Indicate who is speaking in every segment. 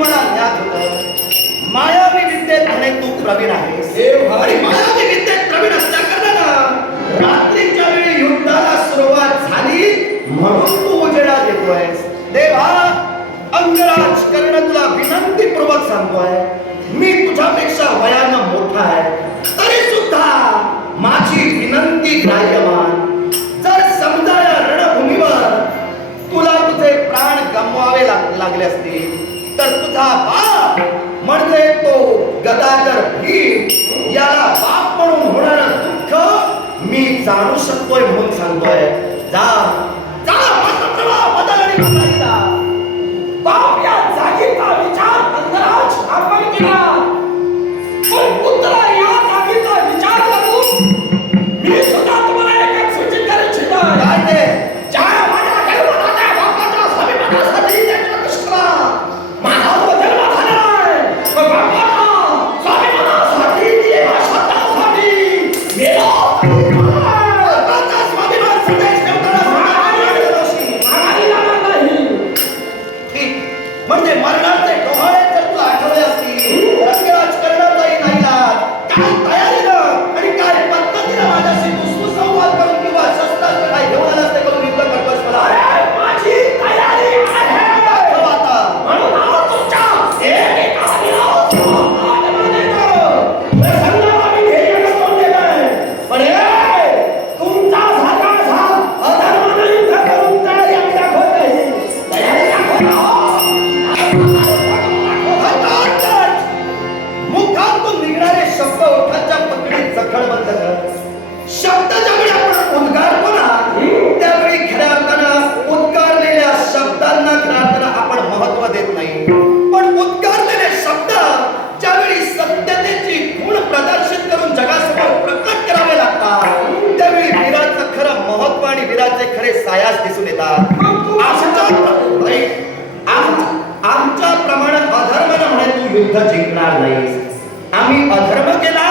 Speaker 1: तुम्हाला ज्ञात होत मायावी विद्येत आणि तू प्रवीण आहेस मायावी विद्येत प्रवीण असल्या रात्रीच्या वेळी युद्धाला सुरुवात झाली म्हणून तू उजेडा देतोय देवा अंगराज कर्ण तुला सांगतोय. मी तुझ्यापेक्षा वयानं मोठा आहे. तरी सुद्धा माझी विनंती ग्राह्यमान जर समजा रणभूमीवर तुला तुझे प्राण गमवावे लागले असते तर तुझा बाप म्हणजे तो गदागर भी याला बाप म्हणून होणार दुःख मी जाणू शकतोय म्हणून सांगतोय. जा. जा. बदल युद्ध जिंकणार नाही आम्ही अधर्म केला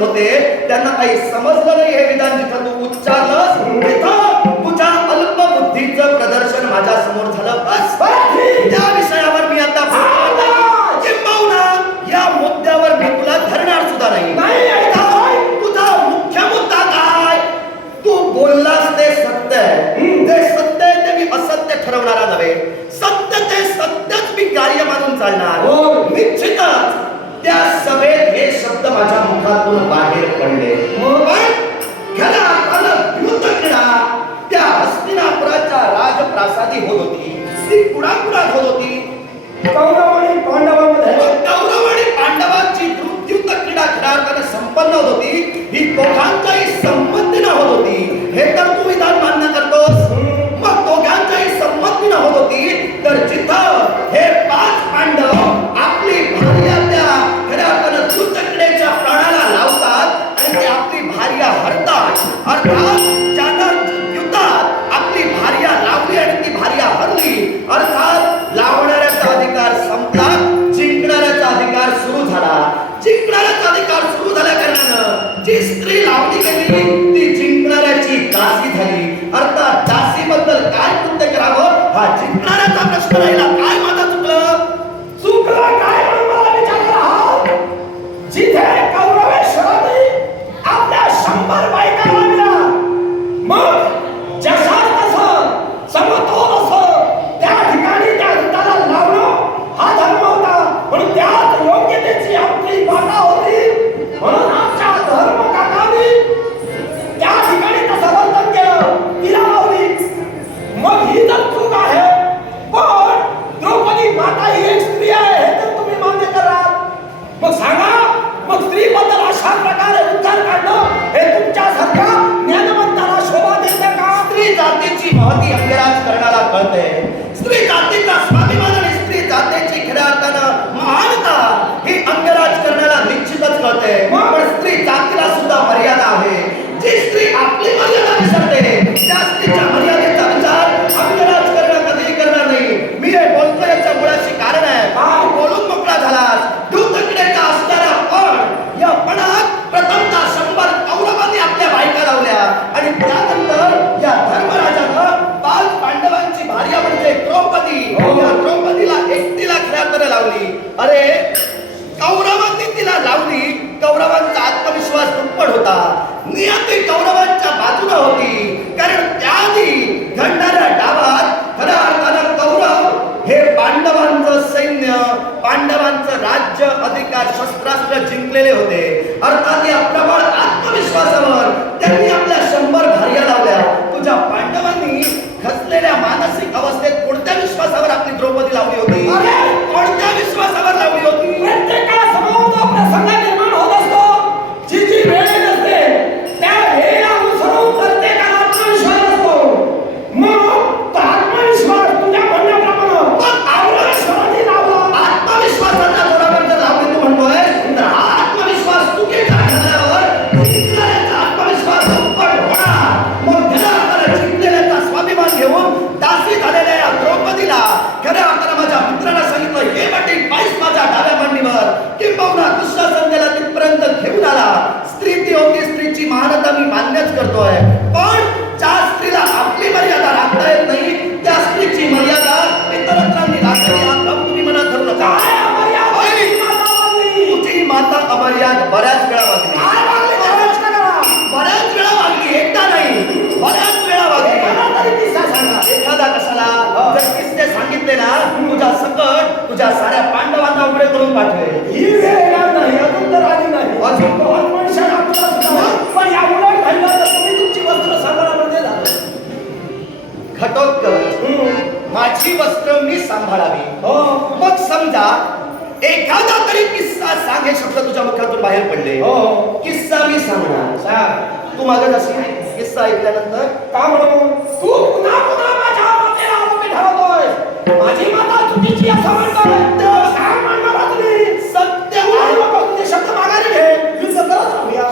Speaker 2: होते. त्यांना काही
Speaker 1: समजलं नाही हे विधान जिथं तू उच्चार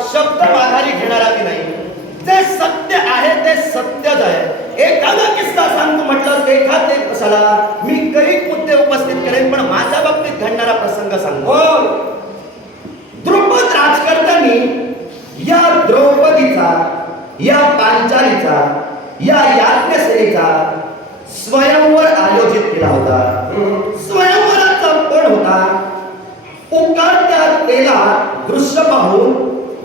Speaker 1: शब्द
Speaker 2: माघारी
Speaker 1: घेणारा नाही जे सत्य आहे ते सत्यच आहे एखादा किस्सा सांगतो म्हटलं एखादे कशाला मी मुद्दे उपस्थित करेन पण माझ्या बाबतीत घडणारा प्रसंग सांगतो द्रुपद राजकर्त्यांनी या द्रौपदीचा या पांचालीचा या याज्ञसेनेचा स्वयंवर आयोजित केला होता स्वयं उकाडत्या तेलात दृश्य पाहून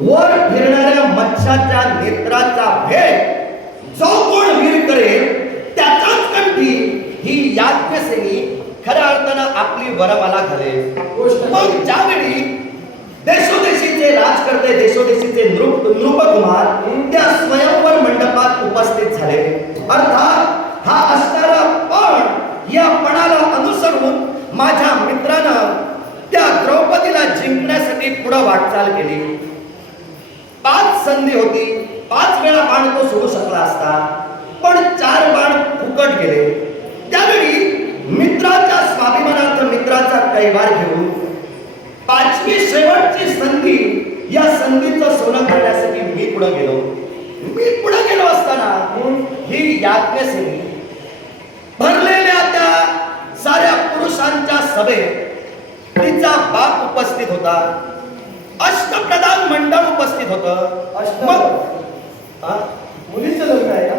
Speaker 1: वर फिरणाऱ्या मच्छाच्या नेत्राचा भेद. जो कोण वीर करेल त्याचाच कंठी ही याज्ञसेनी खऱ्या अर्थानं आपली वरमाला घालेल. मग ज्यावेळी देशोदेशीचे राजकर्ते देशोदेशीचे नृप नृपकुमार त्या स्वयंवर मंडपात उपस्थित झाले. अर्थात हा असणारा पण या पणाला अनुसरून माझ्या मित्रानं त्या द्रौपदीला जिंकण्यासाठी पुढे वाटचाल केली. पाच संधी होती. पाच वेळा बाण तो सोडू शकला असता. पण चार बाण फुकट गेले. त्यावेळी मित्राच्या स्वाभिमानार्थ मित्राचा कैवार घेऊन पाचवी शेवटची संधी या संधीचं सोनं करण्यासाठी मी पुढे गेलो. मी पुढे गेलो असताना ही याज्ञसेनी भरलेल्या त्या साऱ्या पुरुषांच्या सभेत तिचा बाप उपस्थित होता. अष्टप्रधान मंडळ उपस्थित होत.
Speaker 2: अष्ट-
Speaker 1: मग?
Speaker 2: मुलीचं लग्न आहे का?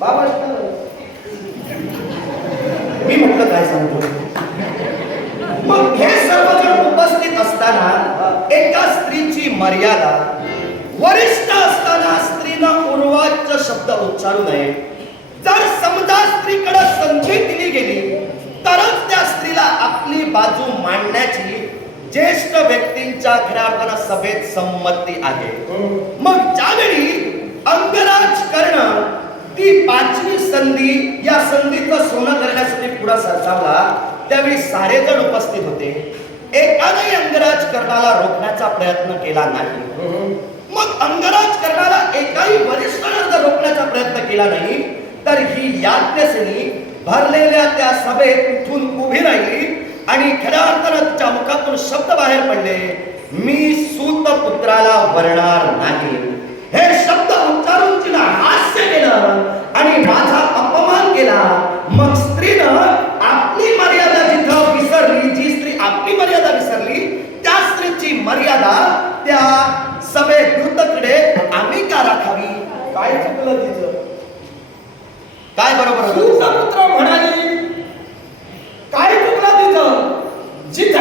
Speaker 2: बाबा.
Speaker 1: मी म्हटलं काय सांगतो? मग हे सर्वजण उपस्थित असताना एका स्त्रीची मर्यादा वरिष्ठ असताना स्त्रीनं उर्वाच्य शब्द उच्चारू नये. जर समजा स्त्रीकडे संधी दिली गेली तरच त्या स्त्रीला आपली बाजू मांडण्याची ज्येष्ठ व्यक्तींच्या खऱ्या सभेत संमती आहे. मग ज्यावेळी अंगराज करणं ती पाचवी संधी या संधीचं सोनं करण्यासाठी पुढे सरसावला त्यावेळी सारे जण उपस्थित होते. एकाने अंगराज कर्णाला रोखण्याचा प्रयत्न केला नाही. मग अंगराज कर्णाला एकाही वरिष्ठानं जर रोखण्याचा प्रयत्न केला नाही तर ही याज्ञसेनी भरलेल्या त्या सभेत उठून उभी राहिली आणि खऱ्या अर्थानं तिच्या मुखातून शब्द बाहेर पडले मी सूत पुत्राला वरणार नाही. हे शब्द उच्चारून तिला हास्य केलं आणि माझा अपमान केला. मग स्त्रीनं आपली मर्यादा जिथं विसरली जी स्त्री आपली मर्यादा विसरली त्या स्त्रीची मर्यादा त्या सभेकडे आम्ही का राखावी
Speaker 2: काय चुकलं तिचं?
Speaker 1: काय बरोबर होतं
Speaker 2: म्हणाली काय चुकलं तिथं? जिथे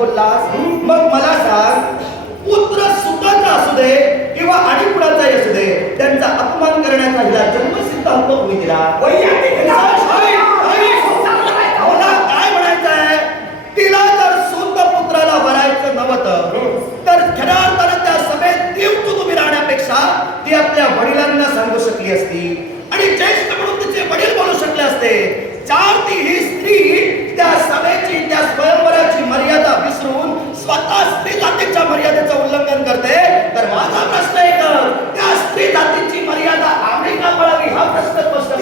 Speaker 1: बोललास? मग मला सांग पुत्र सुताचा असू दे किंवा आणि कुणाचाही असू दे त्यांचा अपमान करण्याचा हिला जन्मसिद्ध हक्क दिला? काय म्हणायचं आहे तिला जर सूत पुत्राला भरायचं नव्हतं. तर खऱ्या अर्थानं त्या सभेत देव उभी राहण्यापेक्षा ती आपल्या वडिलांना सांगू शकली असती. आणि ज्येष्ठ म्हणून तिचे वडील बोलू शकले असते. चार ती ही स्त्री त्या सभेची त्या स्वयंवराची मर्यादा विसरून स्वतः स्त्री जातीच्या मर्यादेचं उल्लंघन करते. तर माझा प्रश्न एकच त्या स्त्री जातीची मर्यादा आम्ही का पाळावी? हा प्रश्न स्पष्ट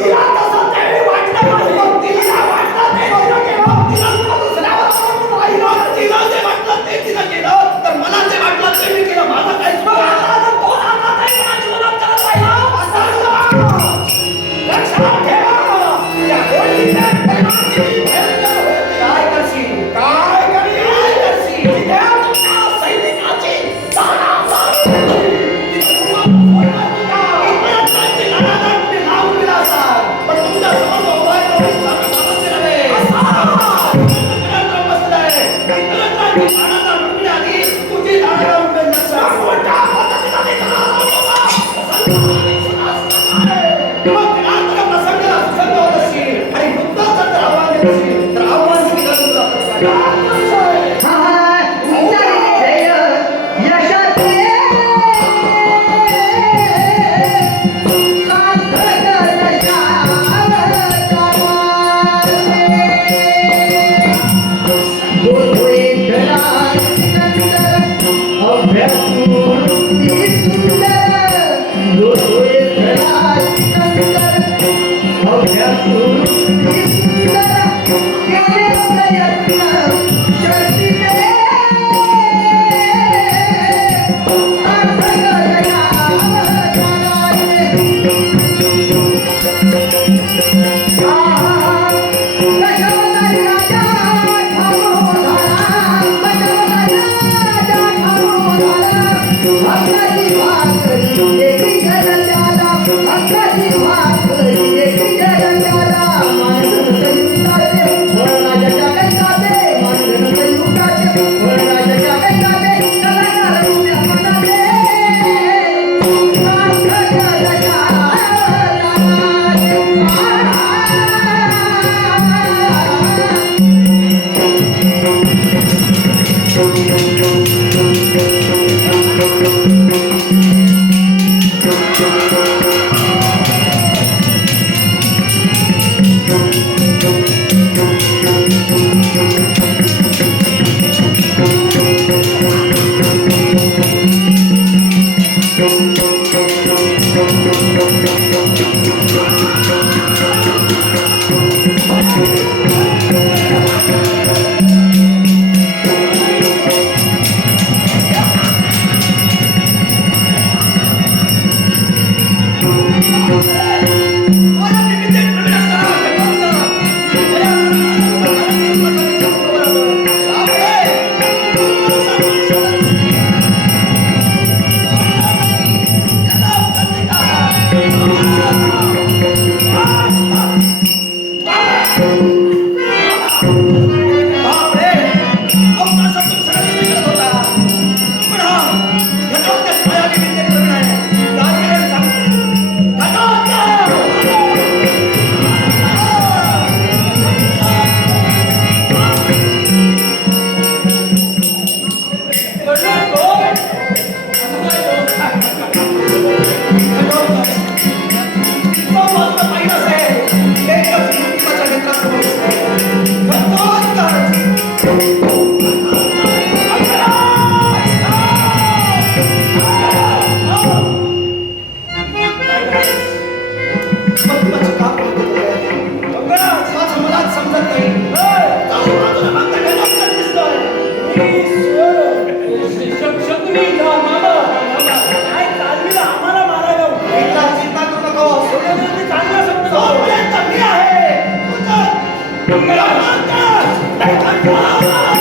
Speaker 3: Thank you.